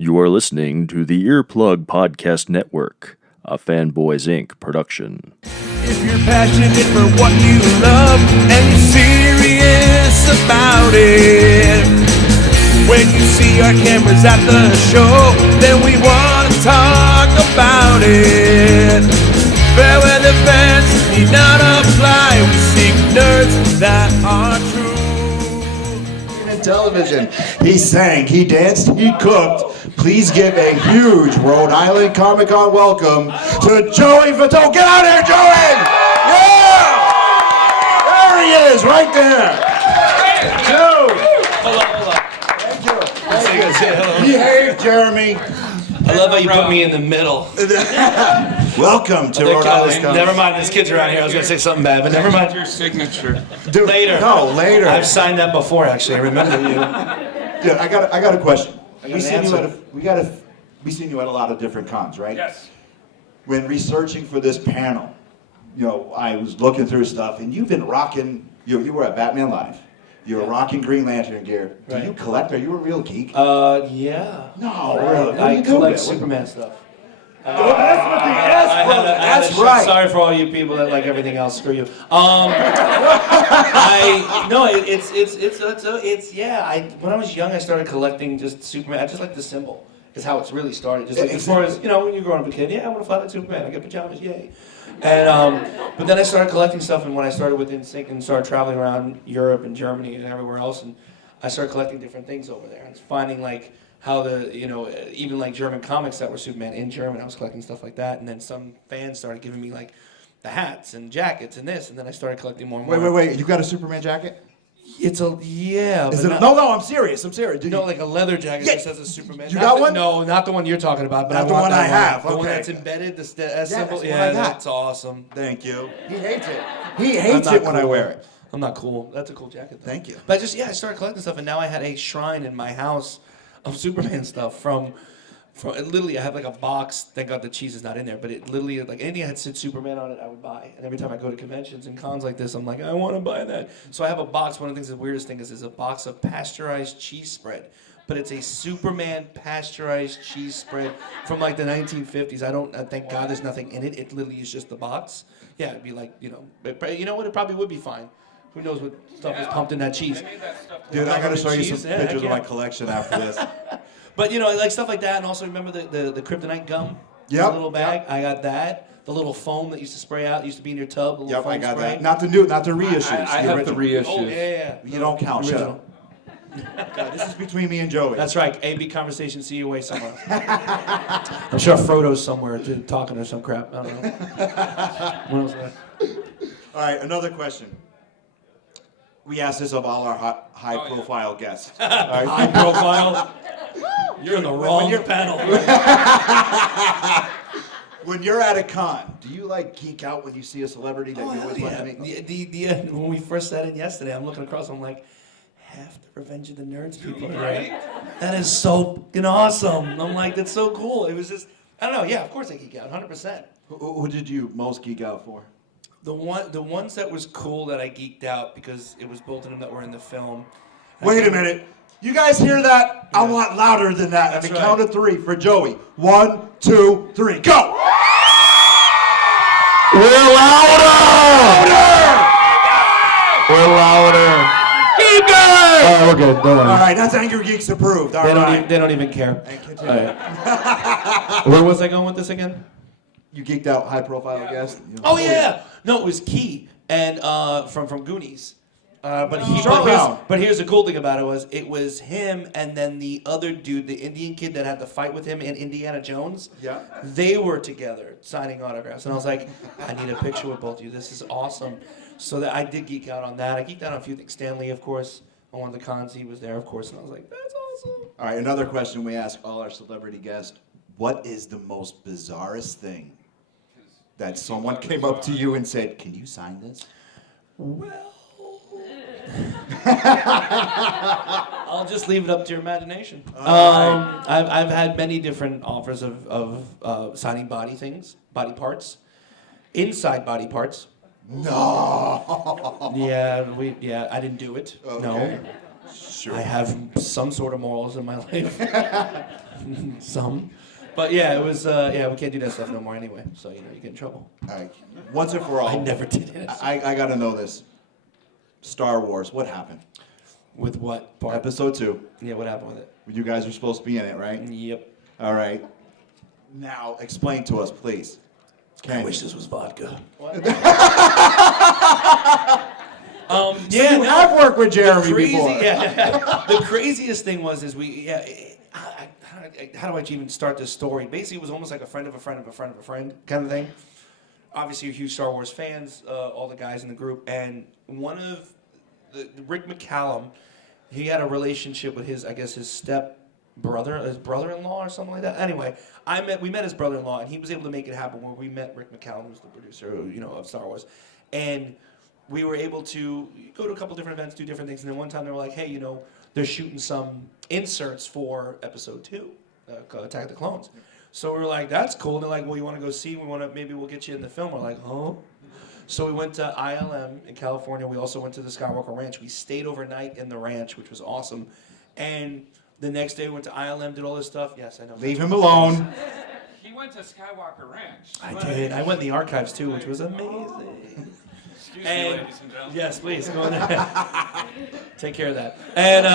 You are listening to the Earplug Podcast Network, a Fanboys Inc. production. If you're passionate for what you love and you're serious about it, when you see our cameras at the show, then we want to talk about it. Fair weather fans need not apply. We seek nerds that are true. Television. He sang, he danced, he cooked. Please give a huge Rhode Island Comic Con welcome to Joey Fatone. Get out of here, Joey! Yeah! There he is, right there. Joe. Hold on. Thank you. Behave, Jeremy. I love how you put me in the middle. Welcome to Rhode Island. Never mind, there's kids around here. I was going to say something bad, but never mind. Your signature. Dude, Later. No, later. I've signed that before, actually. I remember you. Dude, I got a question. I got We've an seen you at a lot of different cons, right? Yes. When researching for this panel, I was looking through stuff, and you've been rocking. You were at Batman Live. You were rocking Green Lantern gear. Do Right. you collect? Are you a real geek? Yeah. No, really. What do I you do collect with it? Superman stuff. That's what the S, I brother. had a That's shit. right. Sorry for all you people that like everything else. Screw you. When I was young, I started collecting just Superman. I just like the symbol. Is how it's really started. Just like as far as when you're growing up a kid, I want to fly like Superman. I get pajamas, yay. And but then I started collecting stuff, and when I started with NSYNC and started traveling around Europe and Germany and everywhere else, and I started collecting different things over there. And finding like how even like German comics that were Superman in German, I was collecting stuff like that. And then some fans started giving me like the hats and jackets and this, and then I started collecting more and more. Wait. You got a Superman jacket? It's a Is it? No. I'm serious. Like a leather jacket that says a Superman. You got one? No, not the one you're talking about. But Not I the want one that I have, The one okay. that's embedded, the symbol. that's the one Yeah, I got. that's awesome. Thank you. He hates it. He I'm hates not it when I cool. wear it. I'm not cool. That's a cool jacket, though. Thank you. But I started collecting stuff, and now I had a shrine in my house of Superman stuff from literally, I have like a box. Thank God the cheese is not in there, but it literally, like anything that had said Superman on it, I would buy. And every time I go to conventions and cons like this, I'm like, I want to buy that. So I have a box. One of the things, the weirdest thing is a box of pasteurized cheese spread. But it's a Superman pasteurized cheese spread from like the 1950s. Thank God there's nothing in it. It literally is just the box. Yeah, it'd be like, but you know what? It probably would be fine. Who knows what stuff is pumped in that cheese. Dude, I gotta show you some Cheese, yeah, pictures of heck my yeah. collection after this. But like stuff like that, and also remember the kryptonite gum? Yep. The little bag? I got that. The little foam that used to spray out, used to be in your tub. The little Yep, foam I got spray. that. Not the reissues. I have the reissues. Oh, yeah. You don't count, shut Original. up. God, this is between me and Joey. That's right. AB conversation, see you away somewhere. I'm sure Frodo's somewhere talking or some crap. I don't know. What else was that? All right, another question. We ask this of all our high-profile guests. All right? High profile. You're in the wrong panel. When you're at a con, do you geek out when you see a celebrity that you always want to meet? When we first sat in yesterday, I'm looking across, I'm like, half the Revenge of the Nerds people are there. That is so fucking awesome. I'm like, that's so cool. It was just, I don't know, yeah, of course I geek out, 100%. Who did you most geek out for? The ones that was cool that I geeked out because it was both of them that were in the film. Wait a minute. You guys hear that? I want louder than that. At the count of 3 for Joey. 1, 2, 3, go! We're louder! We're louder! Keep going! Oh, we're good. Don't worry. All right, that's Angry Geeks approved. All right. They don't even care. And continue. All right. Where was I going with this again? You geeked out high-profile guest? Oh yeah, no, it was Key and from Goonies. But here's the cool thing about it was him and then the other dude, the Indian kid that had the fight with him in Indiana Jones. Yeah. They were together signing autographs, and I was like, I need a picture with both of you. This is awesome. So that I did geek out on that. I geeked out on a few things. Stanley, of course, on one of the cons, he was there, of course, and I was like, that's awesome. All right, another question we ask all our celebrity guests. What is the most bizarrest thing that someone came up to you and said, can you sign this? Well, I'll just leave it up to your imagination. I've had many different offers of signing body parts, inside body parts. No. Yeah, I didn't do it. Okay. No. Sure. I have some sort of morals in my life. Some. But yeah, it was, we can't do that stuff no more anyway. So, you get in trouble. All right. Once and for all. I never did it. I got to know this. Star Wars, what happened? With what part? Episode 2. Yeah, what happened with it? You guys are supposed to be in it, right? Yep. All right. Now, explain to us, please. I wish this was vodka. I've worked with Jeremy before. Yeah. The craziest thing was how do I even start this story? Basically, it was almost like a friend of a friend of a friend of a friend kind of thing. Obviously, huge Star Wars fans, all the guys in the group, and one of Rick McCallum, he had a relationship with his brother-in-law or something like that. Anyway, we met his brother-in-law, and he was able to make it happen where we met Rick McCallum, who's the producer, of Star Wars, and we were able to go to a couple different events, do different things, and then one time they were like, hey, they're shooting some inserts for Episode 2, Attack of the Clones. So we were like, that's cool. And they're like, well, you want to go see? Maybe we'll get you in the film. We're like, huh? So we went to ILM in California. We also went to the Skywalker Ranch. We stayed overnight in the ranch, which was awesome. And the next day we went to ILM, did all this stuff. Yes, I know. Leave him alone. He went to Skywalker Ranch. I did. I went in the archives too, which was amazing. Excuse me, ladies and gentlemen. Yes, please, go in there. Take care of that. And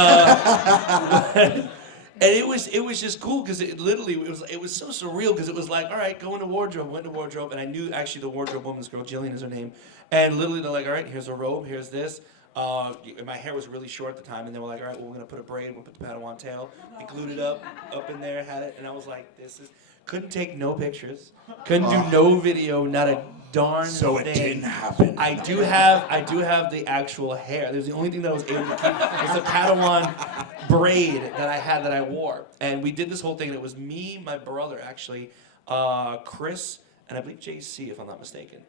and it was just cool because it was so surreal because it was like, all right, go into wardrobe, went to wardrobe, and I knew actually the wardrobe woman, this girl, Jillian is her name, and literally they're like, all right, here's a robe, here's this. My hair was really short at the time, and they were like, all right, well, we're going to put a braid, we'll put the Padawan tail. They glued it up in there, had it, and I was like, couldn't take no pictures, couldn't do no video, not a darn So thing. it didn't happen. I do have the actual hair. There's the only thing that I was able to keep was the Padawan braid that I had that I wore. And we did this whole thing, and it was me, my brother, actually, Chris, and I believe JC, if I'm not mistaken.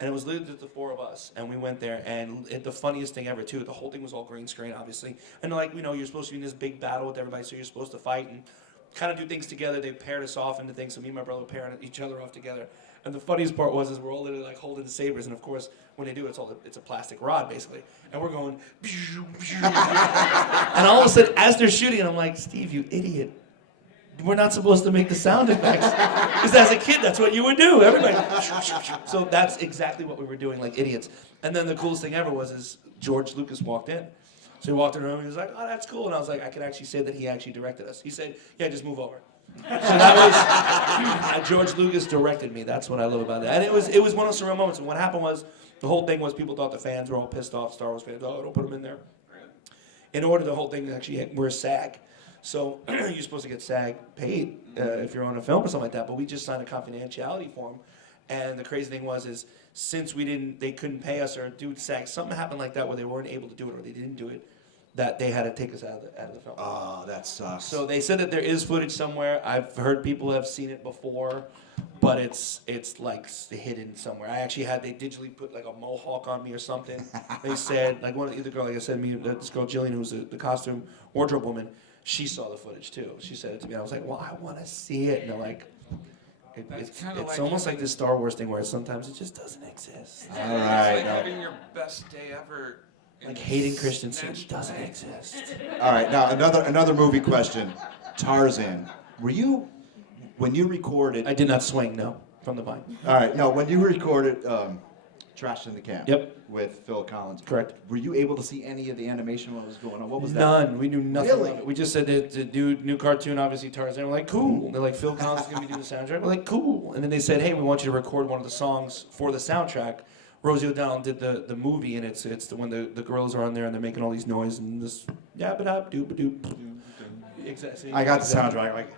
And it was literally just the 4 of us, and we went there, and the funniest thing ever, too, the whole thing was all green screen, obviously. And they're like, you're supposed to be in this big battle with everybody, so you're supposed to fight and kind of do things together. They paired us off into things, so me and my brother were pairing each other off together. And the funniest part was we're all literally like holding the sabers, and of course, when they do, it's a plastic rod, basically. And we're going, and all of a sudden, as they're shooting, I'm like, Steve, you idiot. We're not supposed to make the sound effects. Because as a kid, that's what you would do. Everybody. So that's exactly what we were doing, like idiots. And then the coolest thing ever was George Lucas walked in. So he walked in the room and he was like, oh, that's cool. And I was like, I can actually say that he actually directed us. He said, yeah, just move over. So that was, George Lucas directed me. That's what I love about that. And it was one of those surreal moments. And what happened was, the whole thing was people thought the fans were all pissed off, Star Wars fans, oh, don't put them in there. In order, the whole thing actually, we're SAG. So you're supposed to get SAG paid if you're on a film or something like that. But we just signed a confidentiality form. And the crazy thing was, since they couldn't pay us or do SAG, something happened like that where they weren't able to do it or they didn't do it, that they had to take us out of the film. Oh, that sucks. So they said that there is footage somewhere. I've heard people have seen it before, but it's like hidden somewhere. They digitally put like a mohawk on me or something. They said, like the girl, like I said, this girl Jillian, who's the costume wardrobe woman, she saw the footage too. She said it to me. I was like, well, I want to see it. And they're like, it's like almost like this Star Wars thing where sometimes it just doesn't exist. All right. It's like having your best day ever. Like Hayden Christensen doesn't exist. All right. Now another movie question. Tarzan. When you recorded? I did not swing, no, from the vine. All right. No, when you recorded Trash in the Camp. Yep. With Phil Collins. Correct. Were you able to see any of the animation? What was going on? What was that? None. We knew nothing Really? of it. We just said to do new cartoon, obviously Tarzan. We're like, cool. They're like, Phil Collins is going to be doing the soundtrack. We're like, cool. And then they said, hey, we want you to record one of the songs for the soundtrack. Rosie O'Donnell did the movie, and it's when the gorillas are on there and they're making all these noises and this yabba doop doop. Exactly. I got the soundtrack. Like,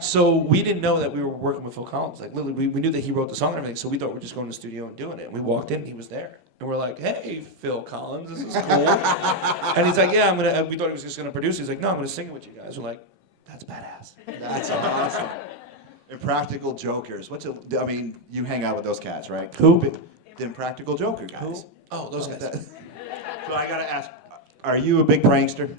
So we didn't know that we were working with Phil Collins. Like literally, we knew that he wrote the song and everything. So we thought we were just going to the studio and doing it. And we walked in, and he was there, and we're like, "Hey, Phil Collins, this is cool." And he's like, "Yeah, we thought he was just gonna produce. He's like, "No, I'm gonna sing it with you guys." We're like, "That's badass." that's awesome. Impractical Jokers. You hang out with those cats, right? Who? The Impractical Joker guys. Who? Oh, those guys. So I gotta ask, are you a big prankster?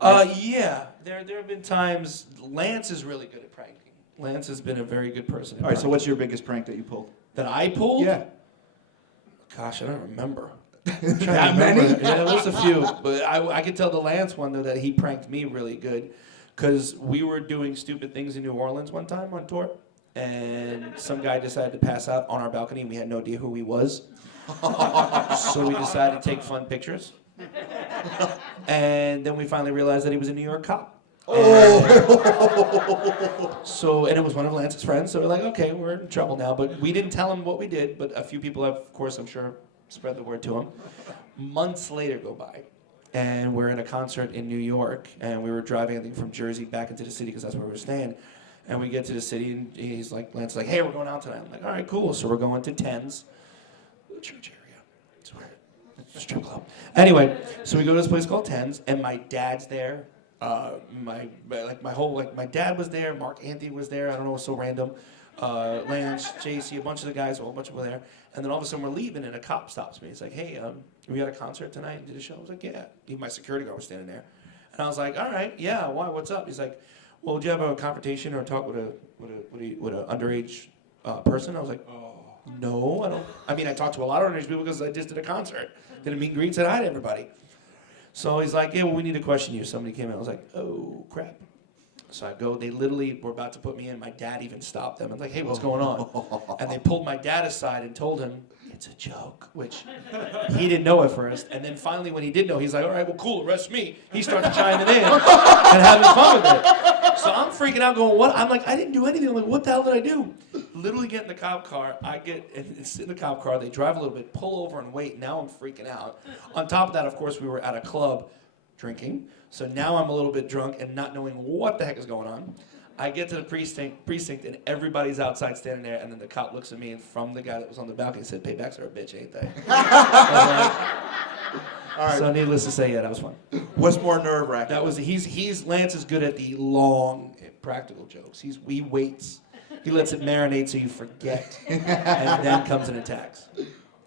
Yeah. There have been times. Lance is really good at pranking. Lance has been a very good person. At All right. So pranking. what's your biggest prank that you pulled? That I pulled? Yeah. Gosh, I don't remember. That many? Yeah, there's a few. But I could tell the Lance one, though, that he pranked me really good. Because we were doing stupid things in New Orleans one time on tour, and some guy decided to pass out on our balcony, and we had no idea who he was. So we decided to take fun pictures. And then we finally realized that he was a New York cop. So, and it was one of Lance's friends, so we're like, okay, we're in trouble now. But we didn't tell him what we did, but a few people have, of course, I'm sure, spread the word to him. Months later go by, and we're in a concert in New York, and we were driving, I think, from Jersey back into the city, because that's where we were staying. And we get to the city, and he's like, Lance's like, hey, we're going out tonight. I'm like, all right, cool. So we're going to Tens, the church area. It's where it's a strip club. Anyway, so we go to this place called Tens, and my dad's there. My dad was there, Mark Anthony was there, I don't know, it was so random. Lance, JC, a bunch of the guys, a whole bunch of people there. And then all of a sudden we're leaving, and a cop stops me. He's like, hey, we had a concert tonight and did a show? I was like, yeah. My security guard was standing there. And I was like, all right, yeah, why, what's up? He's like, well, did you have a confrontation or a talk with an underage person? I was like, no, I don't. I mean, I talked to a lot of underage people because I just did a concert. Did a meet and greet, said hi to everybody. So he's like, yeah, well, we need to question you. Somebody came in. I was like, oh, crap. So I go. They literally were about to put me in. My dad even stopped them. I was like, hey, what's going on? And they pulled my dad aside and told him, it's a joke, which he didn't know at first. And then finally, when he did know, he's like, all right, well, cool, arrest me. He starts chiming in and having fun with it. So I'm freaking out going, what? I'm like, I didn't do anything. I'm like, what the hell did I do? Literally get in the cop car. I get and sit in the cop car. They drive a little bit, pull over and wait. Now I'm freaking out. On top of that, of course, we were at a club drinking. So now I'm a little bit drunk and not knowing what the heck is going on. I get to the precinct and everybody's outside standing there, and then the cop looks at me, and from the guy that was on the balcony, and said, paybacks are a bitch, ain't they? All right. So needless to say, yeah, that was fun. What's more nerve-wracking? That was Lance is good at the long practical jokes. He waits. He lets it marinate so you forget, and then comes and attacks.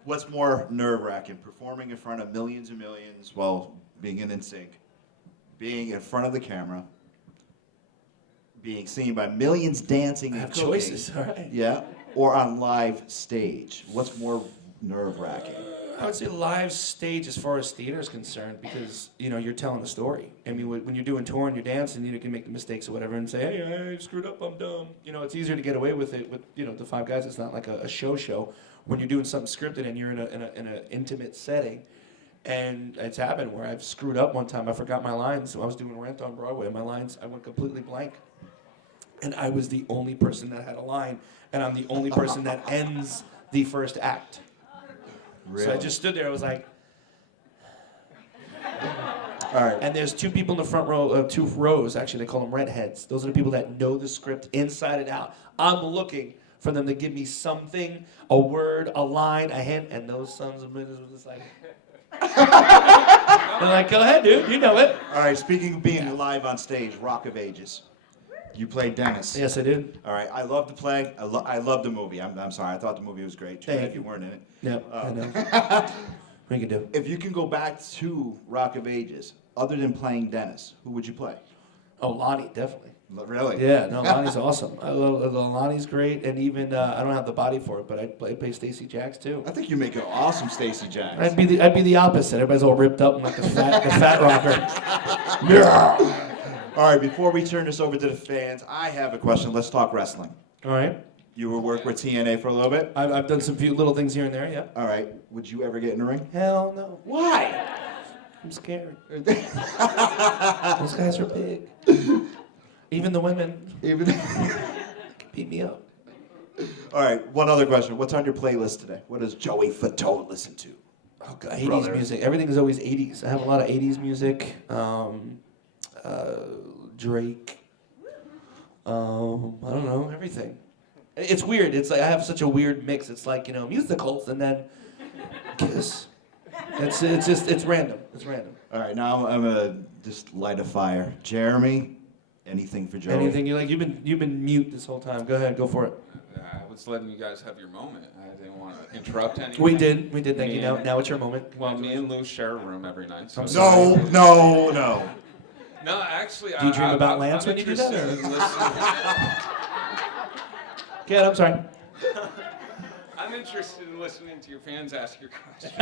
What's more nerve-wracking? Performing in front of millions and millions while being in NSYNC, being in front of the camera, being seen by millions dancing and cooking. Choices, all right. Yeah, or on live stage. What's more nerve-wracking? I would say live stage as far as theater is concerned, because you're telling a story. I mean, when you're doing tour and you're dancing, you can make the mistakes or whatever and say, hey, I screwed up, I'm dumb. It's easier to get away with it with the five guys. It's not like a show. When you're doing something scripted and you're in an intimate setting, and it's happened where I've screwed up one time. I forgot my lines. So I was doing Rant on Broadway, and my lines, I went completely blank. And I was the only person that had a line, and I'm the only person that ends the first act. Really? So I just stood there. I was like, all right. And there's two people in the front row, 2 rows actually. They call them redheads. Those are the people that know the script inside and out. I'm looking for them to give me something, a word, a line, a hint, and those sons of bitches were just like. They're like, go ahead, dude. You know it. All right. Speaking of being live on stage, Rock of Ages. You played Dennis. Yes, I did. All right. I love the play. I love the movie. I'm sorry. I thought the movie was great. Too bad you weren't in it. Yep. I know. What you can do? If you can go back to Rock of Ages, other than playing Dennis, who would you play? Oh, Lonnie, definitely. Really? Yeah, no, Lonnie's awesome. Lonnie's great, and even I don't have the body for it, but I'd play Stacey Jacks too. I think you make an awesome Stacey Jacks. I'd be the opposite. Everybody's all ripped up and like the fat rocker. Yeah. All right, before we turn this over to the fans, I have a question. Let's talk wrestling. All right. You were working with TNA for a little bit? I've done some few little things here and there, yeah. All right. Would you ever get in the ring? Hell no. Why? I'm scared. Those guys are big. Even the women. Beat me up. All right, one other question. What's on your playlist today? What does Joey Fatone listen to? Oh, God, 80s music. Everything is always 80s. I have a lot of 80s music. Drake. I don't know, everything. It's weird. It's like I have such a weird mix. It's like, musicals and then Kiss. It's random. It's random. All right, now I'm gonna just light a fire. Jeremy, anything for Joey? Anything you like? You've been mute this whole time. Go ahead, go for it. I was letting you guys have your moment. I didn't want to interrupt anything. We did. Thank you. Now it's your moment. Well, me and Lou share a room every night. So No. No, actually, do you dream about Lance when you do that? Yeah, I'm sorry. I'm interested in listening to your fans ask your questions.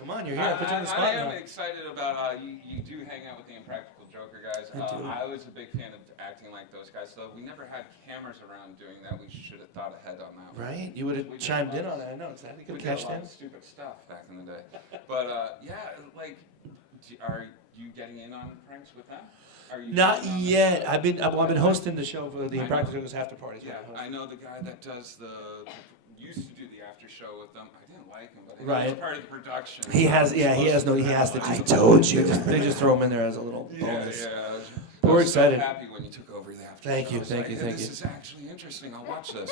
Come Come on, you're here. I put you on the spot I am now. excited about you do hang out with the Impractical Joker guys. I was a big fan of acting like those guys, though. We never had cameras around doing that. We should have thought ahead on that one. Right? You would have chimed in on it. I know exactly. We Could did have a cashed lot in. of stupid stuff back in the day. But yeah, like, are you getting in on pranks with them? Are you Not getting on yet. I've been hosting the show for the I Impractical know. Jokers after parties. Yeah, I know the guy that does used to do the after show with them. I didn't like him, but he Right. was part of the production. He has to. I told you. They just throw him in there as a little bonus. Yeah. But we're I was so excited. happy when you took over the after Thank show. you, I was thank like, you, "Hey, thank this you." is actually interesting. I'll watch this.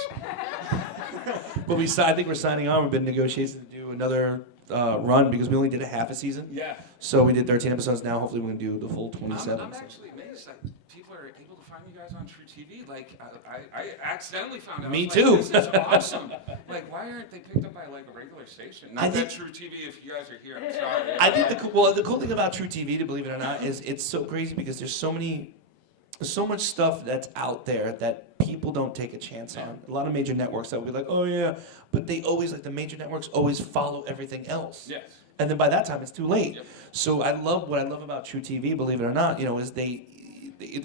But I think we're signing on. We've been negotiating to do another run because we only did a half a season. Yeah. So we did 13 episodes. Now hopefully we're gonna do the full 27. I'm actually amazed that people are able to find you guys on True TV. Like, I accidentally found out. Me I was too. Like, this is awesome. Like, why aren't they picked up by like a regular station? Not I that think- True TV, if you guys are here, I'm sorry. I think the cool thing about True TV, to believe it or not, is it's so crazy because there's so much stuff that's out there that people don't take a chance on. A lot of major networks that will be like, oh yeah, but they always, like the major networks always follow everything else. Yes. And then by that time it's too late. Yep. So what I love about True TV, believe it or not, is they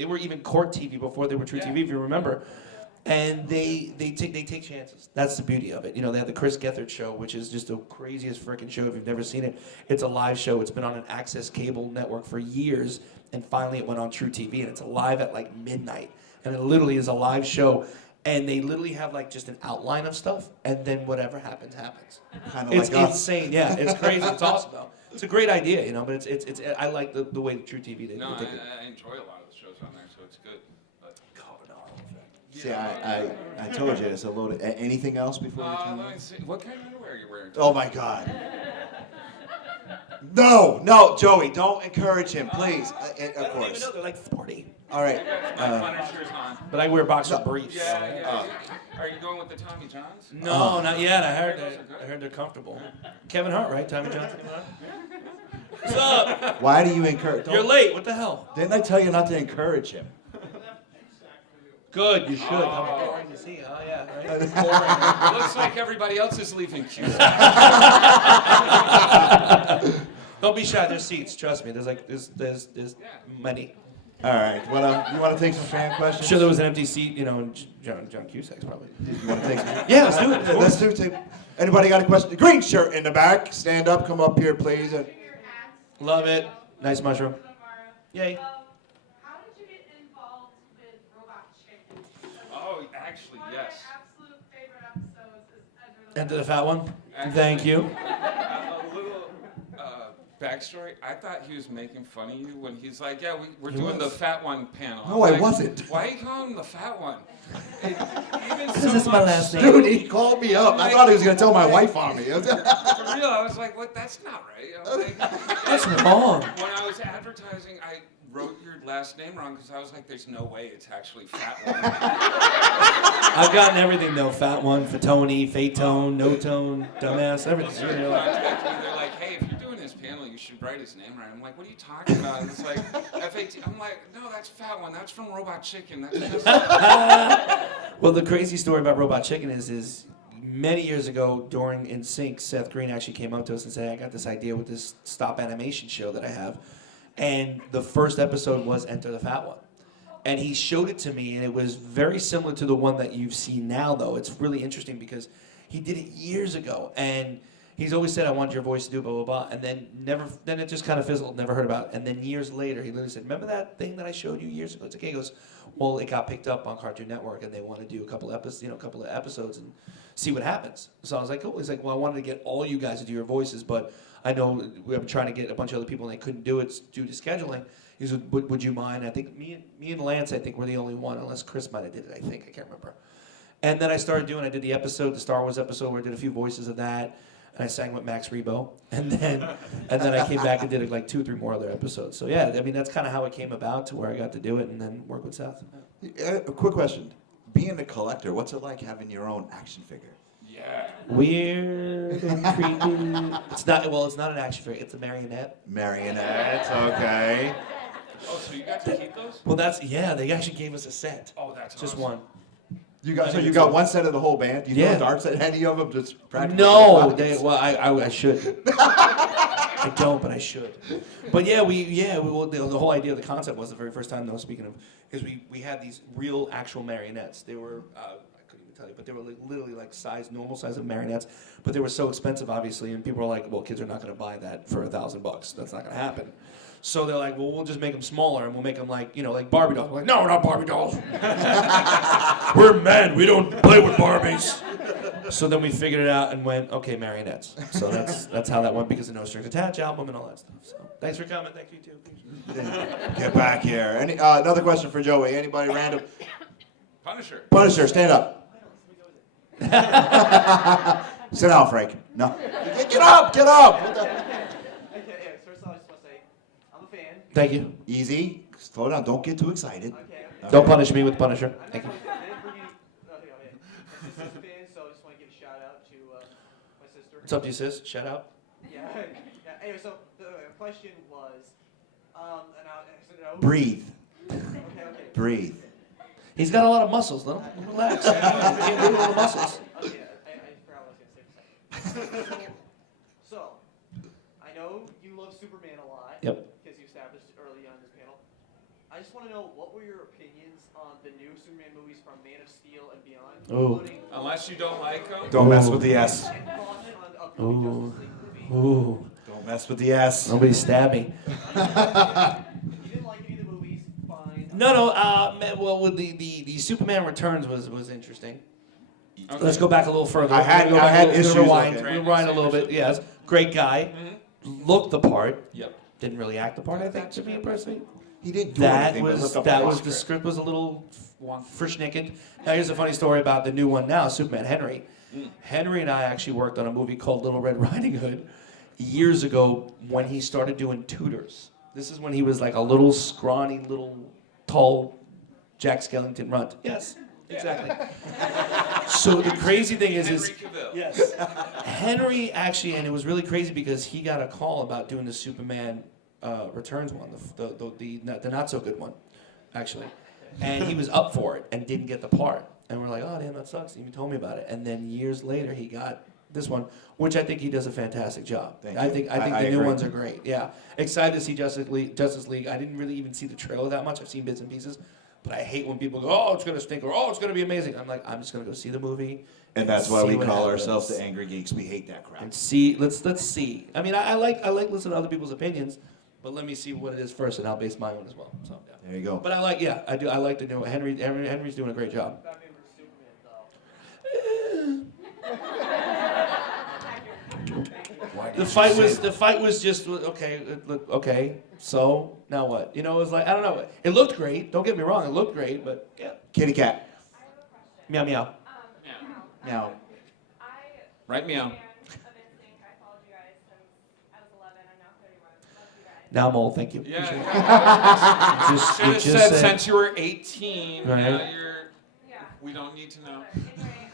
were even court TV before they were True Yeah. TV, if you remember. And they take chances. That's the beauty of it. They have the Chris Gethard show, which is just the craziest freaking show if you've never seen it. It's a live show. It's been on an Access cable network for years, and finally it went on True TV, and it's live at like midnight. And it literally is a live show, and they literally have like just an outline of stuff, and then whatever happens, happens. Kind of It's like us. insane. Yeah, it's crazy. It's awesome though. It's a great idea, but it's I like the way True TV they No, take it. I enjoy a lot of the shows on there, so it's good. But, See, I told you it's a load of. Anything else before we turn? let me see. What kind of underwear are you wearing? Oh my God. No, Joey, don't encourage him, please. Of I don't even course. know, they're like 40. All right. My Punishers on. But I wear boxer briefs. Yeah. Are you going with the Tommy Johns? No, not yet. I heard Those are good. I heard they're comfortable. Kevin Hart, right? Tommy John. What's up? Why do you encourage? You're late. What the hell? Didn't I tell you not to encourage him? Good. You should. I'm boring to see. Oh yeah. Right? It looks like everybody else is leaving queue. Don't be shy. There's seats. Trust me. There's many. All right. Well, you want to take some fan questions? Sure, there was an empty seat. And John Cusack's probably. You want to take some? Yeah, let's do it. Of Let's course. do it. Anybody got a question? The green shirt in the back. Stand up. Come up here, please. Love it. Nice mushroom. Yay. How did you get involved with Robot Chicken? Oh, actually, One yes. of my absolute favorite episodes is Enter the Enter the fat one. Actually, Thank you. A little backstory. I thought he was making fun of you when he's like, "Yeah, we're doing the fat one panel." No, I'm I like, wasn't. Why are you calling him the fat one? This is my last name. Dude, he called me up. I thought he was going to tell my wife on me. For real, I was like, "What? That's not right." I was like, What's wrong? when I was advertising, I wrote your last name wrong because I was like, "There's no way it's actually fat one." I've gotten everything though. Fat one, Fatone, Fatone, no tone, dumbass, everything. They're like, "Hey, if you're doing this panel, you should write his name right." I'm like, "What are you talking about?" And it's like FAT. I'm like, "No, that's fat one. That's from Robot Chicken. That's just." Well, the crazy story about Robot Chicken is many years ago during NSYNC, Seth Green actually came up to us and said, I got this idea with this stop animation show that I have. And the first episode was Enter the Fat One. And he showed it to me, and it was very similar to the one that you've seen now, though. It's really interesting because he did it years ago. And he's always said, I want your voice to do blah, blah, blah. And then it just kind of fizzled, never heard about it. And then years later, he literally said, remember that thing that I showed you years ago? It's okay. He goes, well, it got picked up on Cartoon Network, and they want to do a couple of episodes and see what happens. So I was like, cool. He's like, well, I wanted to get all you guys to do your voices, but I know we were trying to get a bunch of other people, and they couldn't do it due to scheduling. He said, would you mind? I think me and Lance, I think, were the only one, unless Chris might have did it, I think. I can't remember. And then I did the episode, the Star Wars episode, where I did a few voices of that. And I sang with Max Rebo, and then I came back and did like 2 or 3 more other episodes. So yeah, I mean that's kind of how it came about to where I got to do it and then work with Seth. A quick question. Being a collector, what's it like having your own action figure? Yeah. Weird and creepy. It's not an action figure. It's a marionette. Marionettes, okay. Oh, so you got to keep those? Well, they actually gave us a set. Oh, that's Just awesome. one. You got one set of the whole band? You Yeah. throw darts at any of them? Just practice? No, I should. I don't, but I should. But yeah, the whole idea of the concept was the very first time, though, speaking of, is we had these real actual marionettes. They were, I couldn't even tell you, but they were like, literally like normal size of marionettes, but they were so expensive, obviously, and people were like, well, kids are not going to buy that for $1,000. That's not going to happen. So they're like, well, we'll just make them smaller, and we'll make them like, like Barbie dolls. We're like, no, we're not Barbie dolls. We're men. We don't play with Barbies. So then we figured it out and went, okay, marionettes. So that's how that went, because of No Strings Attached album and all that stuff. So thanks for coming. Thank you too. Get back here. Another question for Joey. Anybody random? Punisher, stand up. Sit down, Frank. No. Get up. Okay, yeah, first of all, I just want to say, I'm a fan. Thank you. Easy. Slow down. Don't get too excited. Okay. Don't punish me with Punisher. Thank you. What's up to you, sis? Shout out. Yeah. Anyway, so the question was, and I said no. Breathe. Okay. Breathe. He's got a lot of muscles, though. Relax. He's got a lot of muscles. Okay, I forgot what I was going to say for a second. So, I know you love Superman a lot. Yep. Because you established early on this panel. I just want to know, what were your opinions on the new Superman movies from Man of Steel and beyond? Ooh. Unless you don't like them. Don't mess with the S. Ooh. Ooh. Don't mess with the S. Nobody stab me. You didn't like any of the movies, fine. No. Well, with the Superman Returns was interesting. Okay. Let's go back a little further. I had issues. Rewind Okay. a little bit. Yes, great guy. Mm-hmm. Looked the part. Yep. Didn't really act the part. I think, to me personally. He didn't do That anything. but was looked up the the script was a little frischnicked. Now here's a funny story about the new one now, Superman Henry. Henry and I actually worked on a movie called Little Red Riding Hood years ago when he started doing Tudors. This is when he was like a little scrawny, little tall Jack Skellington runt. Yes, exactly. So the crazy thing is yes, Henry actually, and it was really crazy because he got a call about doing the Superman Returns one, the not so good one, actually, and he was up for it and didn't get the part. And we're like, oh, damn, that sucks. He even told me about it. And then years later, he got this one, which I think he does a fantastic job. I think the new ones are great. Yeah. Excited to see Justice League. I didn't really even see the trailer that much. I've seen bits and pieces. But I hate when people go, oh, it's going to stink, or oh, it's going to be amazing. I'm like, I'm just going to go see the movie. And that's why we call happens. ourselves the Angry Geeks. We hate that crap. And see, let's see. I mean, I like listening to other people's opinions, but let me see what it is first, and I'll base my own as well. So, yeah. There you go. But I like the new Henry's doing a great job. The fight was just okay. So now what? It was like, I don't know. It looked great. Don't get me wrong. It looked great, but yeah. Kitty cat. Meow meow. Meow. Right, meow. Now I'm old. Thank you. Yeah. Just Should have said since you were 18. Right. Now you're. We don't need to know. Anyway,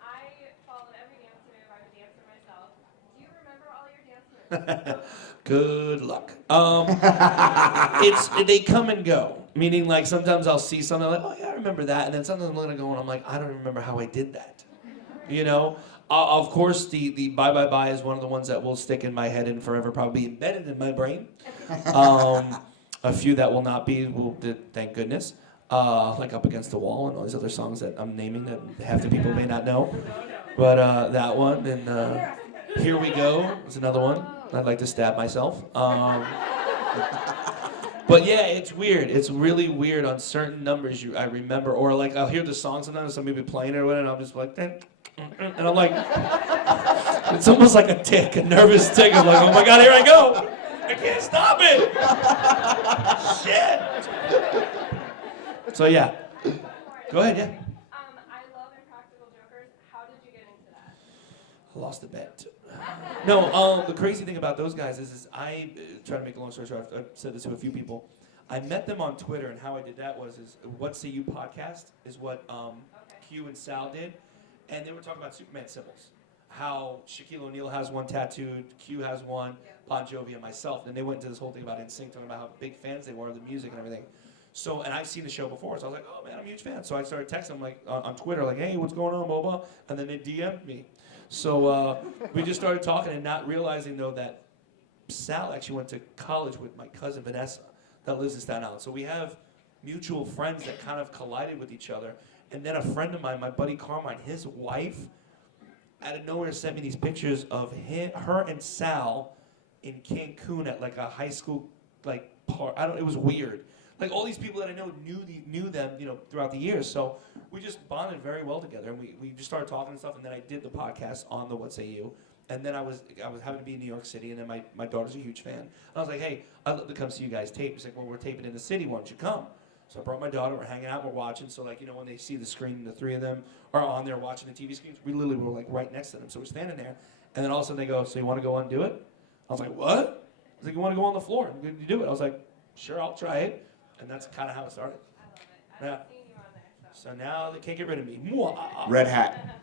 I followed every dance move. I'm a dancer myself. Do you remember all your dance moves? Good luck. They come and go. Meaning, like, sometimes I'll see something like, oh yeah, I remember that, and then sometimes I'm gonna go and I'm like, I don't remember how I did that. Of course, the Bye Bye Bye is one of the ones that will stick in my head and forever probably be embedded in my brain. A few that will not be, thank goodness. Like Up Against the Wall and all these other songs that I'm naming that half the people may not know. But that one, and Here We Go is another one. I'd like to stab myself. But yeah, it's weird. It's really weird on certain numbers I remember. Or like I'll hear the song sometimes, somebody be playing it or whatever, and I'm just like, and I'm like, it's almost like a tick, a nervous tick. I'm like, oh my God, here I go. I can't stop it. Shit. So yeah, go ahead, yeah. I love Impractical Jokers. How did you get into that? I lost the bet. No, the crazy thing about those guys is I try to make a long story short. I've said this to a few people. I met them on Twitter, and how I did that was What Say You podcast is what Q and Sal did, and they were talking about Superman symbols. How Shaquille O'Neal has one tattooed, Q has one, Bon Jovi, and myself. And they went into this whole thing about NSYNC, talking about how big fans they were of the music and everything. So, and I've seen the show before, so I was like, oh man, I'm a huge fan. So I started texting them like on Twitter, like, hey, what's going on, blah, blah, and then they DM'd me. So we just started talking and not realizing though that Sal actually went to college with my cousin Vanessa that lives in Staten Island. So we have mutual friends that kind of collided with each other. And then a friend of mine, my buddy Carmine, his wife, out of nowhere sent me these pictures of her and Sal in Cancun at like a high school like part. It was weird. Like all these people that I know knew them, throughout the years. So we just bonded very well together, and we just started talking and stuff. And then I did the podcast on the What Say You, and then I was having to be in New York City, and then my daughter's a huge fan. And I was like, hey, I'd love to come see you guys tape. He's like, well, we're taping in the city. Why don't you come? So I brought my daughter. We're hanging out. We're watching. So like when they see the screen, the three of them are on there watching the TV screens. We literally were like right next to them. So we're standing there, and then all of a sudden they go, so you want to go and do it? I was like, what? I was like, you want to go on the floor and you do it? I was like, sure, I'll try it. And that's kind of how it started. I love it. I've seen you on there. So now they can't get rid of me. Red hat.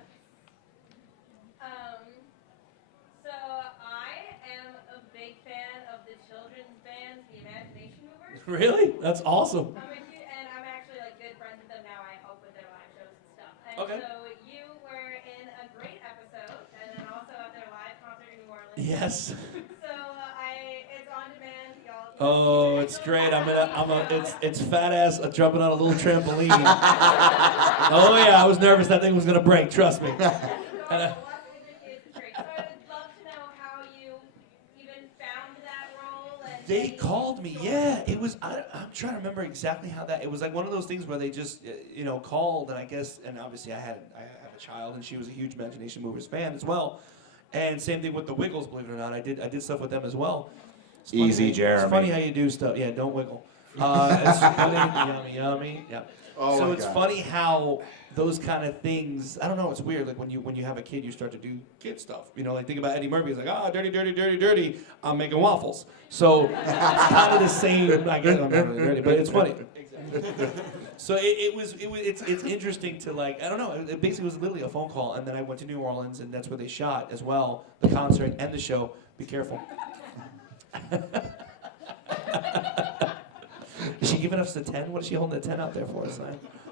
So I am a big fan of the children's bands, the Imagination Movers. Really? That's awesome. And I'm actually like good friends with them now. I help with their live shows and stuff. And Okay. so you were in a great episode, and then also at their live concert in New Orleans. Yes. So it's on demand, y'all. Oh, it's great. It's fat ass jumping on a little trampoline. Oh yeah, I was nervous that thing was gonna break. Trust me. And, Watch with the kids, it's great. So I would love to know how you even found that role. And they called me. Yeah, it was. I'm trying to remember exactly how that. It was like one of those things where they just, called, and I guess, and obviously I have a child, and she was a huge Imagination Movers fan as well. And same thing with the Wiggles, believe it or not. I did stuff with them as well. It's funny Easy, Jeremy. It's funny how you do stuff. Yeah, don't wiggle. It's funny, yummy. Yeah. Oh so my it's God. funny how those kind of things. I don't know. It's weird. Like when you have a kid, you start to do kid stuff. Like think about Eddie Murphy. He's like, dirty. I'm making waffles. So it's kind of the same. I guess I'm not really dirty, but it's funny. So it's interesting to like, I don't know, it basically was literally a phone call, and then I went to New Orleans, and that's where they shot as well, the concert and the show. Be careful. Is she giving us the 10? What is she holding the 10 out there for us?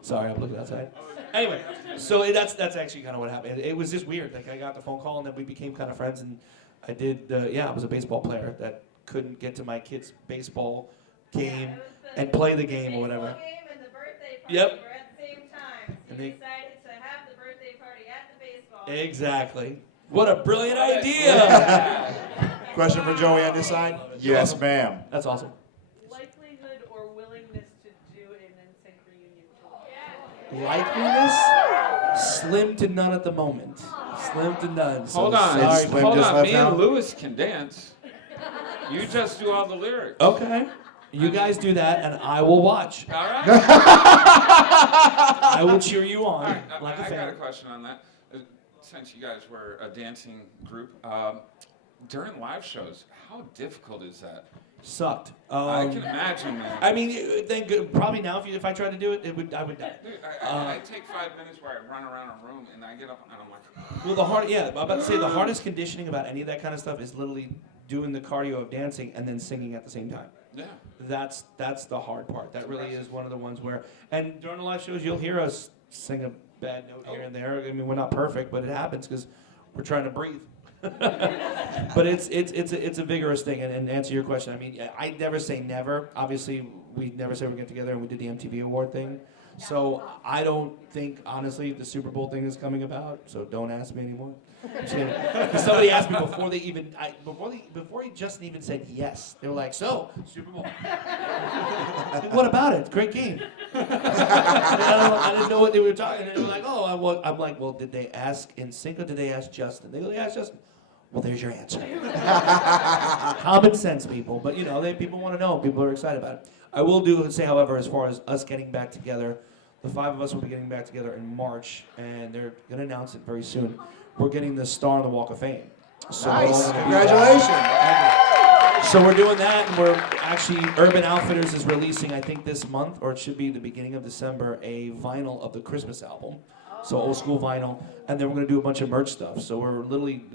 Sorry, I'm looking outside. Anyway, so that's actually kind of what happened. It was just weird. Like I got the phone call, and then we became kind of friends, and I did, I was a baseball player that couldn't get to my kid's baseball game and play the game or whatever. Game and the birthday party Yep. were at the same time. So And you they- decided to have the birthday party at the baseball. Exactly. What a brilliant idea! Question for Joey on this side? Yes, ma'am. That's awesome. Likelihood or willingness to do an NSYNC reunion? Likeliness? Slim to none at the moment. Slim to none. So Hold on, sorry, Slim hold just on. left Me and now. Lewis can dance. You just do all the lyrics. Okay. You guys do that, and I will watch. All right. I will cheer you on All right, like a I got a fan. question on that. Since you guys were a dancing group, during live shows, how difficult is that? Sucked. I can imagine, man. I mean, probably now if I tried to do it, I would die. Dude, I take 5 minutes where I run around a room and I get up and I'm like, Well, I'm about to say the hardest conditioning about any of that kind of stuff is literally doing the cardio of dancing and then singing at the same time. yeah. That's the hard part. That really is one of the ones where, and during the live shows, you'll hear us sing a bad note here and there. I mean, we're not perfect, but it happens because we're trying to breathe. But it's a vigorous thing. And answer your question, I mean, I never say never. Obviously, we never say we're get together, and we did the MTV award thing. So I don't think, honestly, the Super Bowl thing is coming about. So don't ask me anymore. Because somebody asked me before they even, before he just even said yes. They were like, "So Super Bowl? What about it? Great game." I didn't know what they were talking. And they were like, "Oh, I'm like, well, did they ask NSYNC or did they ask Justin?" They go, "They asked Justin." Well, there's your answer. Common sense, people. But people want to know. People are excited about it. I will say, however, as far as us getting back together, the 5 of us will be getting back together in March, and they're going to announce it very soon. We're getting the star on the Walk of Fame. So Nice. Congratulations. So we're doing that, and we're actually, Urban Outfitters is releasing, I think this month, or it should be the beginning of December, a vinyl of the Christmas album. So old school vinyl, and then we're going to do a bunch of merch stuff. So we're literally,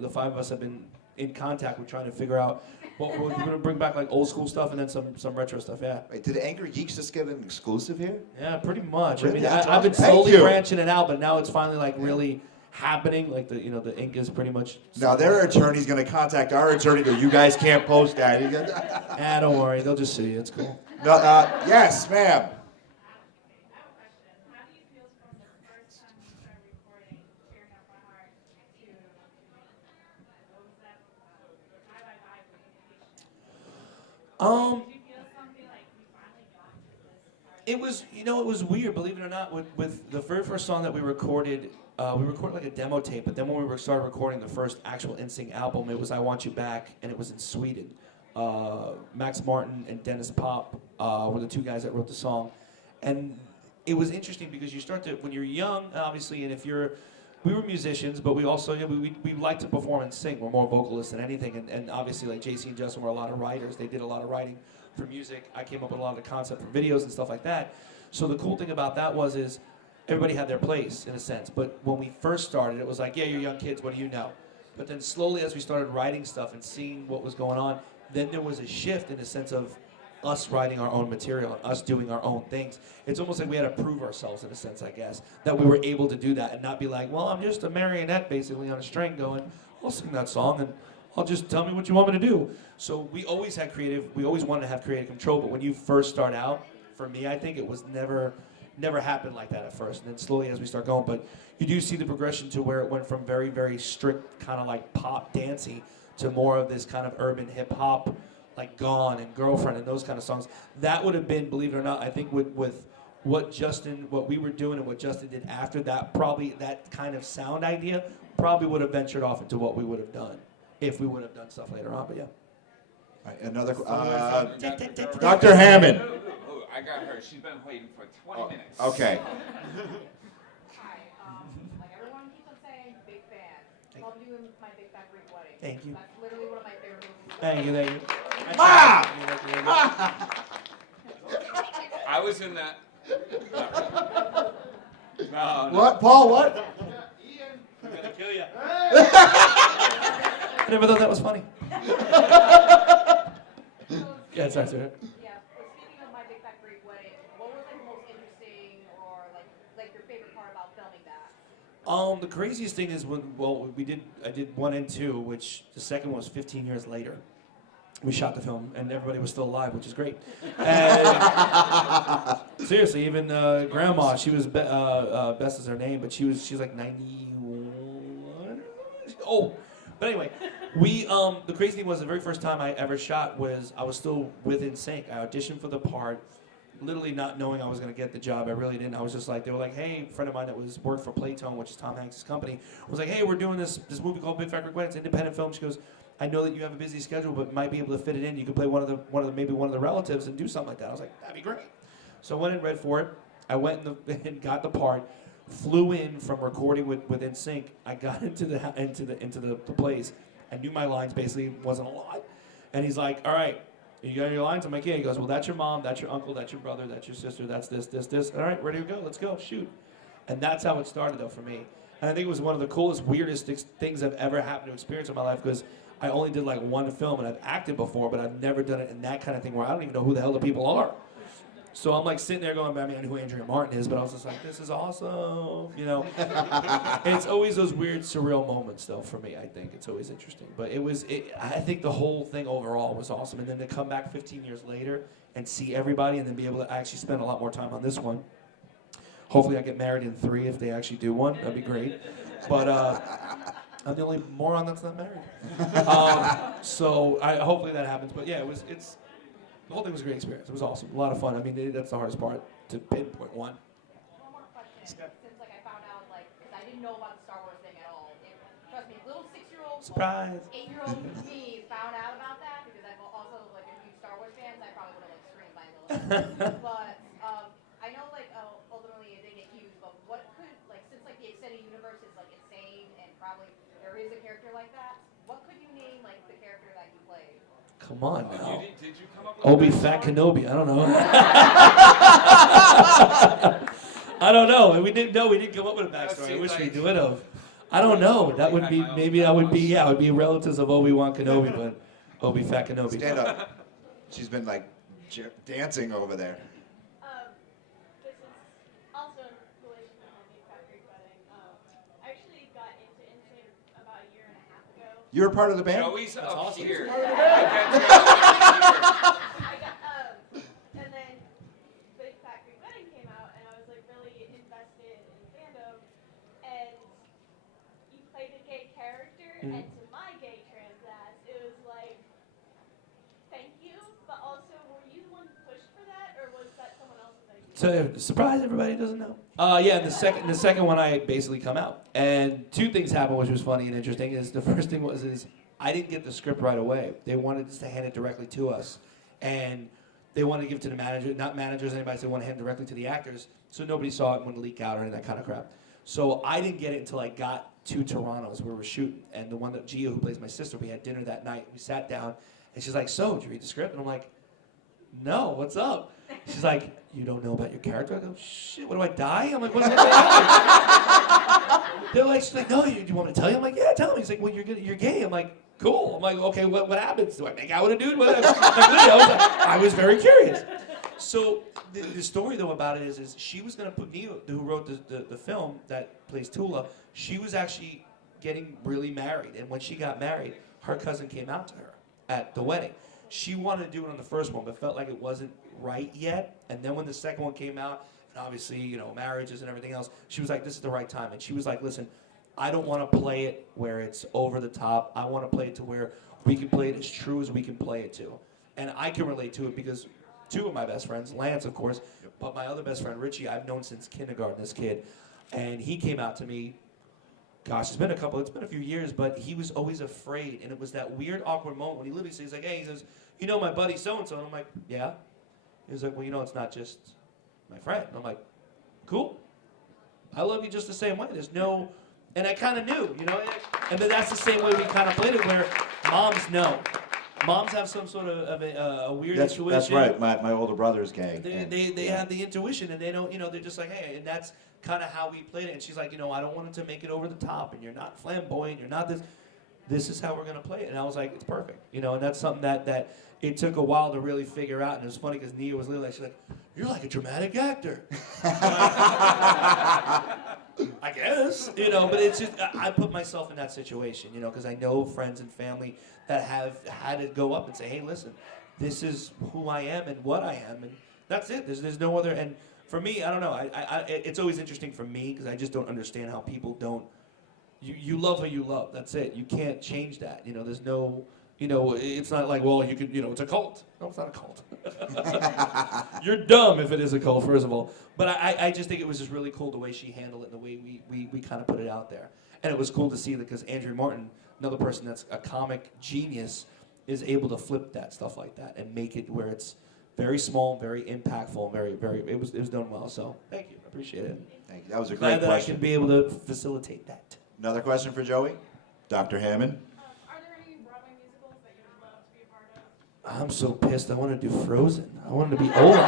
the 5 of us have been in contact with trying to figure out what we're going to bring back, like old school stuff and then some retro stuff, yeah. Wait, did Angry Geeks just get an exclusive here? Yeah, pretty much. Really? I mean, That's I've been awesome. Thank slowly you. branching it out, but now it's finally like really, happening. Like the ink is pretty much. Now their attorney's gonna contact our attorney. Go, you guys can't post that. Don't worry, they'll just see. It's cool. No, yes, ma'am. It was, it was weird, believe it or not, with the very first song that we recorded like a demo tape, but then when we started recording the first actual NSYNC album, it was I Want You Back, and it was in Sweden. Max Martin and Dennis Pop were the two guys that wrote the song. And it was interesting because you start to, when you're young, obviously, and we were musicians, but we also, we like to perform and sing. We're more vocalists than anything, and obviously, like JC and Justin were a lot of writers. They did a lot of writing for music. I came up with a lot of the concept for videos and stuff like that. So the cool thing about that is everybody had their place, in a sense. But when we first started, it was like, yeah, you're young kids, what do you know? But then slowly, as we started writing stuff and seeing what was going on, then there was a shift in the sense of us writing our own material and us doing our own things. It's almost like we had to prove ourselves, in a sense, I guess, that we were able to do that and not be like, well, I'm just a marionette basically on a string going, I'll sing that song and I'll just tell me what you want me to do. So we always wanted to have creative control, but when you first start out, for me, I think it was never happened like that at first. And then slowly as we start going, but you do see the progression to where it went from very, very strict kind of like pop dancey to more of this kind of urban hip hop, like Gone and Girlfriend and those kind of songs. That would have been, believe it or not, I think with what we were doing and what Justin did after that, probably that kind of sound idea probably would have ventured off into what we would have done if we would have done stuff later on, but yeah. All right, another, Dr. Hammond. Ooh, I got her. She's been waiting for 20 minutes. Okay. Hi, like everyone keeps on saying, big fan. Love doing my Big Fat Greek Wedding. Thank you. That's literally one of my favorite movies. Thank you. I was in that. No. What? Paul, what? I'm gonna kill you. I never thought that was funny. Yeah, sorry, sir. Yeah, but speaking of my Big Fat Greek Wedding, what was like the most interesting or like your favorite part about filming that? The craziest thing is I did 1 and 2, which the second one was 15 years later. We shot the film, and everybody was still alive, which is great. And seriously, even Grandma, she was Bess is her name, but she's like 91. Oh, but anyway, the crazy thing was the very first time I ever shot was I was still with NSYNC. I auditioned for the part, literally not knowing I was going to get the job. I really didn't. I was just like, they were like, hey, a friend of mine that worked for Fatone, which is Tom Hanks' company, was like, hey, we're doing this movie called Big Fat Greek Wedding. It's an independent film. She goes, I know that you have a busy schedule, but might be able to fit it in. You could play one of the relatives and do something like that. I was like, that'd be great. So I went and read for it. I went and got the part. Flew in from recording with NSYNC. I got into the place. I knew my lines basically wasn't a lot. And he's like, all right, you got your lines? I'm like, yeah. He goes, well, that's your mom, that's your uncle, that's your brother, that's your sister, that's this. All right, ready to go? Let's go, shoot. And that's how it started, though, for me. And I think it was one of the coolest, weirdest things I've ever happened to experience in my life because I only did like 1 film, and I've acted before, but I've never done it in that kind of thing where I don't even know who the hell the people are. So I'm like sitting there going, I know who Andrea Martin is, but I was just like, this is awesome, It's always those weird, surreal moments, though, for me, I think. It's always interesting. But I think the whole thing overall was awesome. And then to come back 15 years later and see everybody and then be able to actually spend a lot more time on this one. Hopefully I get married in 3 if they actually do one. That'd be great. But I'm the only moron that's not married. So hopefully that happens. But yeah, the whole thing was a great experience. It was awesome. A lot of fun. I mean, that's the hardest part, to pinpoint one. One more question. Since I found out, because I didn't know about the Star Wars thing at all. Trust me, little 6-year-old, Surprise. 8-year-old me found out about that because I'm also a huge Star Wars fan. So I probably would have screamed my little. But I know ultimately it didn't get used. But what could since the extended universe is insane and probably there is a character like that, what could you name the character that you played? Come on now. Did you come up with Obi Fat Kenobi. I don't know. I don't know. We didn't come up with a backstory. I wish we would have. I don't know. That would be I would be relatives of Obi-Wan Kenobi, but Obi Fat Kenobi. Stand up. She's been dancing over there. This is also in relation to my Big Fat Greek Wedding. I actually got You're a part of the band? Joey's up awesome. here. I got, and then Big Factory Wedding came out, and I was like really invested in fandom, and you played a gay character, and to my gay trans ass, it was like, thank you, but also, were you the one who pushed for that, or was that someone else's idea? So surprise, everybody doesn't know. Yeah, the second one I basically come out, and two things happened, which was funny and interesting. Is the first thing is I didn't get the script right away. They wanted us to hand it directly to us, and they wanted to give it to the manager, not managers, anybody. They wanted to hand it directly to the actors, so nobody saw it, wouldn't leak out or any of that kind of crap. So I didn't get it until I got to Toronto, where we were shooting, and the one that Gia, who plays my sister, we had dinner that night. We sat down, and she's like, "So, did you read the script?" And I'm like, "No, what's up?" She's like, "You don't know about your character?" I go, "Shit, what do I die?" I'm like, "What's going on?" She's like, "No, do you want me to tell you?" I'm like, "Yeah, tell me." He's like, "Well, you're gay." I'm like, "Cool." I'm like, "Okay, what happens? Do I make out with a dude?" I was very curious. So the story though about it is she was gonna put Nia, who wrote the film that plays Tula, she was actually getting really married, and when she got married, her cousin came out to her at the wedding. She wanted to do it on the first one, but felt like it wasn't right yet. And then when the second one came out, and obviously, you know, marriages and everything else, she was like, "This is the right time." And she was like, "Listen, I don't want to play it where it's over the top. I want to play it to where we can play it as true as we can play it to." And I can relate to it because two of my best friends, Lance, of course, but my other best friend, Richie, I've known since kindergarten, this kid. And he came out to me, gosh, it's been a few years, but he was always afraid. And it was that weird, awkward moment when he literally says, like, "Hey," he says, "You know my buddy so-and-so?" And I'm like, "Yeah." He was like, "Well, you know, it's not just my friend." And I'm like, "Cool. I love you just the same way. There's no," and I kind of knew, you know, and then that's the same way we kind of played it, where moms know. Moms have some sort of a weird intuition. That's right. My older brother's gay. They have the intuition, and they don't, you know, they're just like, "Hey," and that's kind of how we played it. And she's like, "You know, I don't want it to make it over the top, and you're not flamboyant, you're not this. This is how we're gonna play it." And I was like, "It's perfect," you know. And that's something that it took a while to really figure out. And it was funny because Nia was literally like, she's like, "You're like a dramatic actor." I guess, you know, but it's just, I put myself in that situation, you know, because I know friends and family that have had to go up and say, "Hey, listen, this is who I am and what I am," and that's it. There's no other, and for me, I don't know, it's always interesting for me because I just don't understand how people don't, you love who you love, that's it. You can't change that, you know, there's no, you know, it's not like, well, you could, you know, it's a cult. No, it's not a cult. You're dumb if it is a cult, first of all. But I just think it was just really cool the way she handled it, the way we kind of put it out there. And it was cool to see that because Andrew Martin, another person that's a comic genius, is able to flip that stuff like that and make it where it's very small, very impactful, it was done well. So thank you, I appreciate it. Thank you. That was a great Glad that question. I can be able to facilitate that. Another question for Joey? Dr. Hammond? Are there any Broadway musicals that you would love to be a part of? I'm so pissed. I want to do Frozen. I wanted to be Olaf.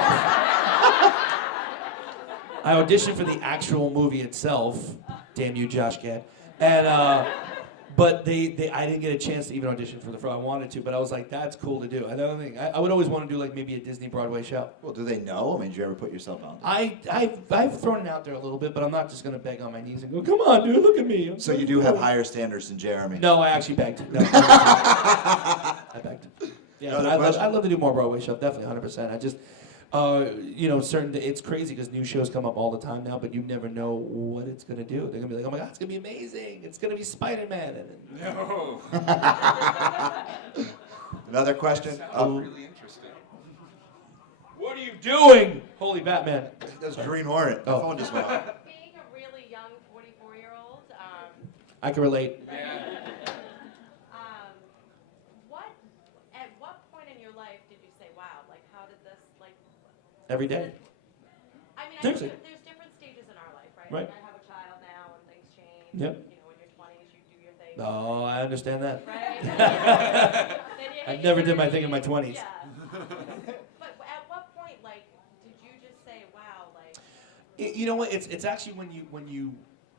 I auditioned for the actual movie itself. Damn you, Josh Gad. And but I didn't get a chance to even audition for the Frozen. I wanted to, but I was like, that's cool to do. I don't think I would always want to do like maybe a Disney Broadway show. Well, do they know? I mean, did you ever put yourself out there? I've thrown it out there a little bit, but I'm not just gonna beg on my knees and go, "Come on, dude, look at me." So you do have higher standards than Jeremy? No, I actually begged. No, I begged. Yeah, I'd love to do more Broadway stuff, definitely, 100%. I just, you know, it's crazy because new shows come up all the time now, but you never know what it's going to do. They're going to be like, "Oh my God, it's going to be amazing. It's going to be Spider-Man." No. Another question? Sounds really interesting. What are you doing? Holy Batman. That's Green Hornet. My Oh. phone just went off. Being a really young 44-year-old, I can relate. Yeah. at what point in your life did you say, "Wow, like how did this, like..." Every day. I mean, I Seriously. think there's different stages in our life, right? Right. Like I have a child now and things change. Yep. You know, in your 20s, you do your thing. Oh, I understand that. Right? I never did my thing in my 20s. Yeah. But at what point, like, did you just say, "Wow, like..." You know what? It's actually when you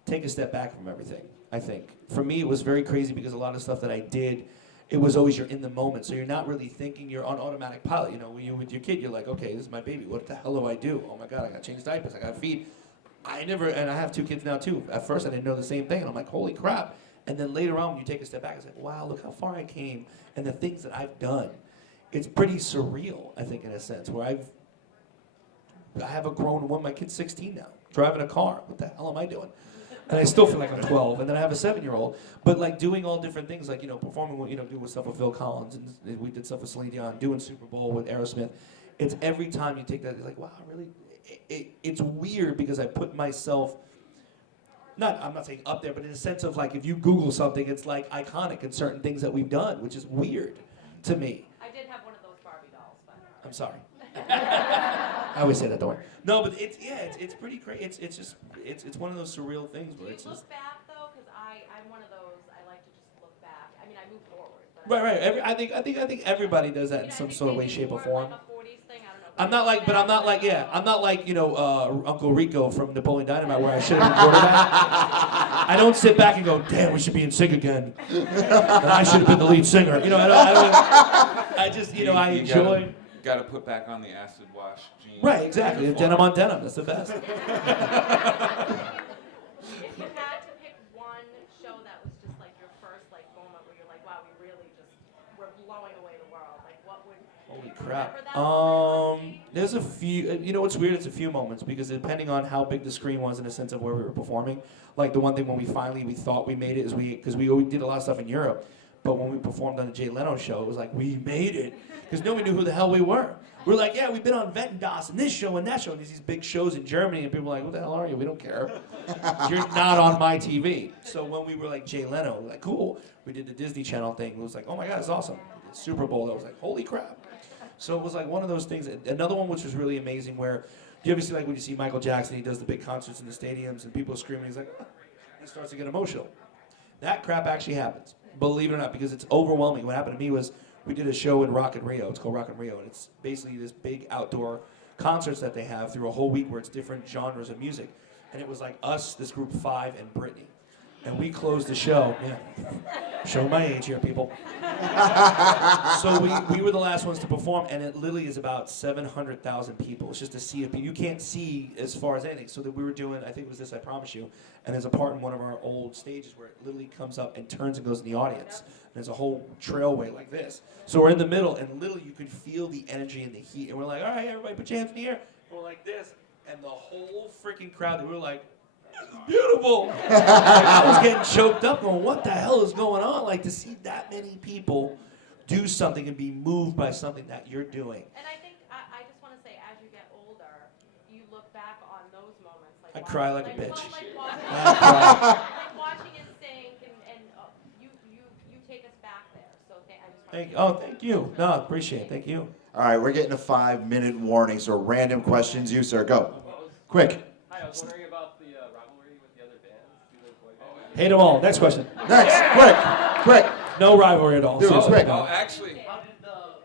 take a step back from everything. I think for me it was very crazy because a lot of stuff that I did, it was always you're in the moment, so you're not really thinking. You're on automatic pilot. You know, when you're with your kid, you're like, "Okay, this is my baby. What the hell do I do? Oh my God, I got to change diapers. I got to feed." And I have two kids now too. At first, I didn't know the same thing, and I'm like, "Holy crap!" And then later on, when you take a step back, it's like, wow, look how far I came and the things that I've done. It's pretty surreal, I think, in a sense, where I have a grown woman, my kid's 16 now, driving a car. What the hell am I doing? And I still feel like I'm 12, and then I have a 7-year-old. But like doing all different things, like, performing, doing stuff with Phil Collins, and we did stuff with Celine Dion, doing Super Bowl with Aerosmith. It's every time you take that, it's like, wow, really? It's weird because I put myself, I'm not saying up there, but in a sense of like, if you Google something, it's like iconic in certain things that we've done, which is weird to me. I did have one of those Barbie dolls, but I'm sorry. I always say that, don't worry. No, but it's pretty crazy. It's one of those surreal things where it's do you just. look back though? Because I'm one of those. I like to just look back. I mean, I move forward. But Right. I think everybody does that in some sort of way, shape, or form. Like a 40s thing. I don't know. I'm not like Uncle Rico from Napoleon Dynamite where I should have been quarterback. I don't sit back and go, damn, we should be in sync again. And I should have been the lead singer. I just I enjoy. Got to put back on the acid wash jeans. Right, exactly. Denim on denim. That's the best. If you had to pick one show that was just like your first like moment where you're like, wow, we really just we're blowing away the world. Like, what would? Holy crap. Remember that moment? There's a few, what's weird, it's a few moments, because depending on how big the screen was in a sense of where we were performing, like the one thing when we thought we made it is because we always did a lot of stuff in Europe, but when we performed on the Jay Leno show, it was like, we made it, because nobody knew who the hell we were. We're like, yeah, we've been on Vettendas and this show and that show, and these big shows in Germany, and people were like, what the hell are you? We don't care. You're not on my TV. So when we were like Jay Leno, we were like, cool. We did the Disney Channel thing. It was like, oh my God, it's awesome. The Super Bowl, I was like, holy crap. So it was like one of those things. Another one which was really amazing where, do you ever see like when you see Michael Jackson, he does the big concerts in the stadiums and people are screaming, he's like, he starts to get emotional. That crap actually happens, believe it or not, because it's overwhelming. What happened to me was we did a show in Rock in Rio. It's called Rock in Rio, and it's basically this big outdoor concerts that they have through a whole week where it's different genres of music. And it was like us, this group 5, and Britney. And we closed the show. Yeah. Show my age here, people. So we were the last ones to perform, and it literally is about 700,000 people. It's just a sea of people. You can't see as far as anything. So that we were doing, I think it was this, I Promise You, and there's a part in one of our old stages where it literally comes up and turns and goes in the audience. And there's a whole trailway like this. So we're in the middle, and literally you could feel the energy and the heat. And we're like, all right, everybody put your hands in the air. And we're like this. And the whole freaking crowd, we were like, beautiful. I was getting choked up going, what the hell is going on? Like, to see that many people do something and be moved by something that you're doing. And I think, I just want to say, as you get older, you look back on those moments. Like I cry like a bitch. Like watching it sink, and you take us back there. So I just want to Thank you. No, appreciate it. Thank you. All right, we're getting a 5-minute warning, so random questions. You, sir, go. Quick. Hi, I was wondering about the rivalry with the other bands. Do the boy bands? Hate them all. Next question. Next, quick. No rivalry at all. Dude, Seriously. quick. Oh, actually, How did the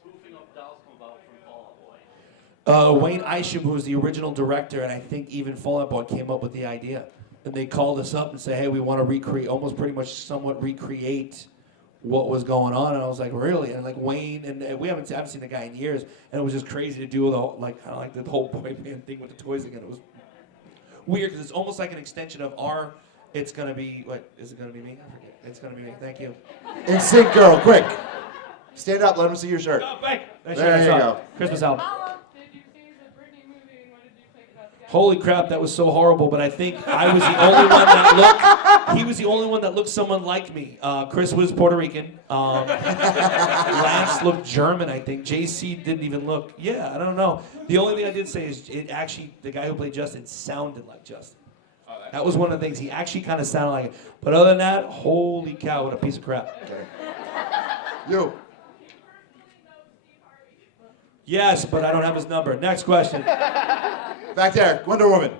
spoofing of dolls come about from Fall Out Boy? Wayne Isham, who was the original director, and I think even Fall Out Boy came up with the idea. And they called us up and said, hey, we want to recreate, almost pretty much somewhat recreate what was going on. And I was like, really? And like Wayne, and I haven't seen the guy in years, and it was just crazy to do the whole, like, kind of like the whole boy band thing with the toys again. It was weird because it's almost like an extension of our, it's going to be, what, is it going to be me? I forget. It's going to be me. Thank you. NSYNC girl, quick. Stand up, let them see your shirt. Oh, thank you. There you go. Christmas album. Did you see the Britney movie, and what did you think about the guy? Holy crap, that was so horrible, but I think I was the only one that looked, he was the only one that looked someone like me. Chris was Puerto Rican. Lance looked German, I think. JC didn't even look, I don't know. The only thing I did say is it actually, the guy who played Justin sounded like Justin. That was one of the things. He actually kind of sounded like it. But other than that, holy cow, what a piece of crap. Okay. You. Yes, but I don't have his number. Next question. Back there, Wonder Woman.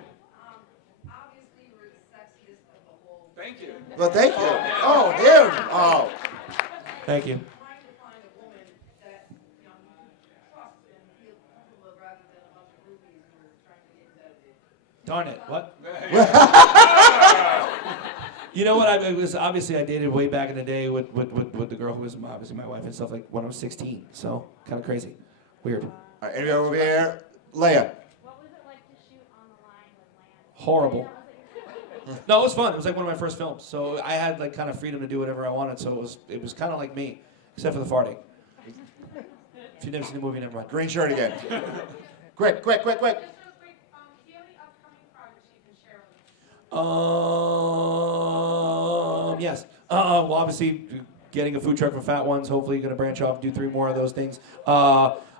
obviously we're the sexiest of the whole. thank you. Well, thank you. Oh, him. Oh. Thank you. Trying to find a woman that you trust and feel comfortable with rather than a bunch of groupies who are trying to get edited. Darn it, what? You know what? I dated way back in the day with the girl who was obviously my wife and stuff, like when I was 16. So kind of crazy, weird, All right, anybody over here? Leia. What was it like to shoot on the line with Lance? horrible. No, it was fun. It was like one of my first films, so I had like kind of freedom to do whatever I wanted. So it was kind of like me, except for the farting. If you've never seen the movie, never mind. Green shirt again. Quick. Just real quick, do you have any upcoming projects you can share with us? Yes. Well, obviously, getting a food truck for Fat Ones. Hopefully, going to branch off and do 3 more of those things.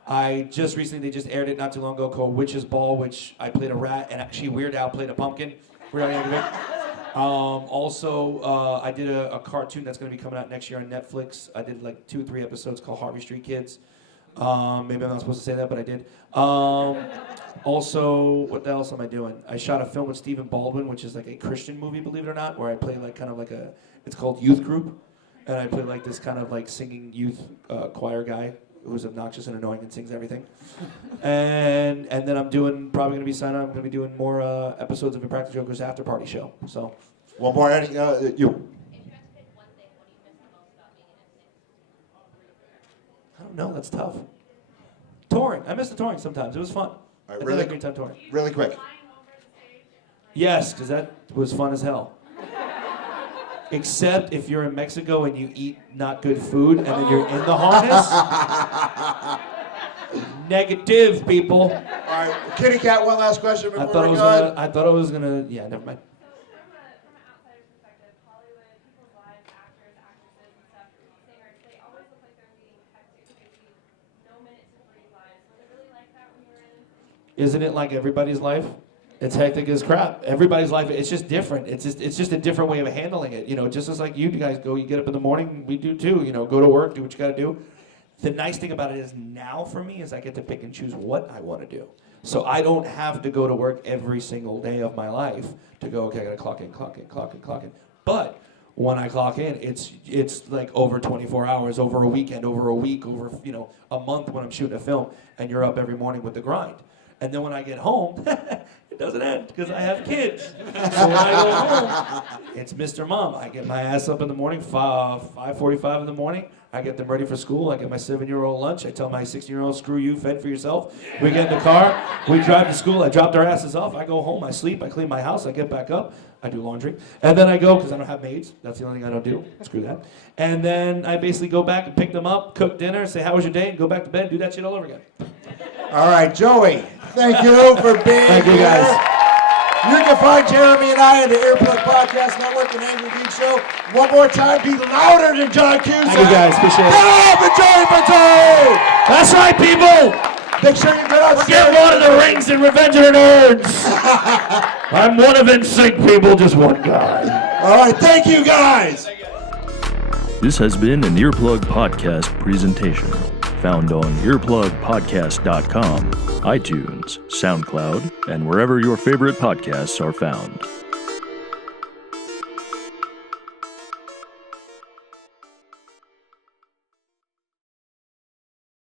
I just recently, they just aired it not too long ago called Witch's Ball, which I played a rat, and actually Weird Al played a pumpkin. Weird Al Yankovic. Also, I did a cartoon that's going to be coming out next year on Netflix. I did like 2 or 3 episodes called Harvey Street Kids. Maybe I'm not supposed to say that, but I did. Also, what else am I doing? I shot a film with Stephen Baldwin, which is like a Christian movie, believe it or not, where I play like kind of like it's called Youth Group, and I play like this kind of like singing youth choir guy who's obnoxious and annoying and sings everything. And then I'm probably going to be signing on. I'm going to be doing more episodes of Impractical Joker's After Party show. So. One more, Eddie, you. I don't know, that's tough. Touring. I miss the touring sometimes. It was fun. Right, I did a great time touring. Really quick. Yes, because that was fun as hell. Except if you're in Mexico and you eat not good food and then you're in the harness. Negative, people. All right, Kitty Cat, one last question before I thought I was gonna, yeah, never mind. From an outsider's perspective, Hollywood, people's lives, actors, actresses, and stuff, singers, they always look like they're leading hectic, crazy, no minutes to breathe lives. Was it really like that when you were in? Isn't it like everybody's life? It's hectic as crap. Everybody's life, it's just different. It's just a different way of handling it. You know, just as like you guys go, you get up in the morning, we do too. You know, go to work, do what you got to do. The nice thing about it is now for me is I get to pick and choose what I want to do. So I don't have to go to work every single day of my life to go, okay, I got to clock in. But when I clock in, it's like over 24 hours, over a weekend, over a week, over, you know, a month when I'm shooting a film, and you're up every morning with the grind. And then when I get home, it doesn't end because I have kids. So when I go home, it's Mr. Mom. I get my ass up in the morning, 5:45 in the morning. I get them ready for school. I get my 7-year-old lunch. I tell my 16-year-old, screw you, fend for yourself. We get in the car. We drive to school. I drop their asses off. I go home. I sleep. I clean my house. I get back up. I do laundry. And then I go, because I don't have maids. That's the only thing I don't do. Screw that. And then I basically go back and pick them up, cook dinner, say, how was your day? And go back to bed and do that shit all over again. All right, Joey, thank you for being Thank you, here. guys. You can find Jeremy and I on the Earplug Podcast Network and Angry Geeks Show. One more time, be louder than John Cusack. Thank you guys, appreciate it. Get up and Joey Fatone! That's right, people. Make sure you get out. Forget Lord of the Rings and Revenge of the Nerds. I'm one of NSYNC, people, just one guy. All right, thank you, guys. This has been an Earplug Podcast presentation. Found on earplugpodcast.com, iTunes, SoundCloud, and wherever your favorite podcasts are found.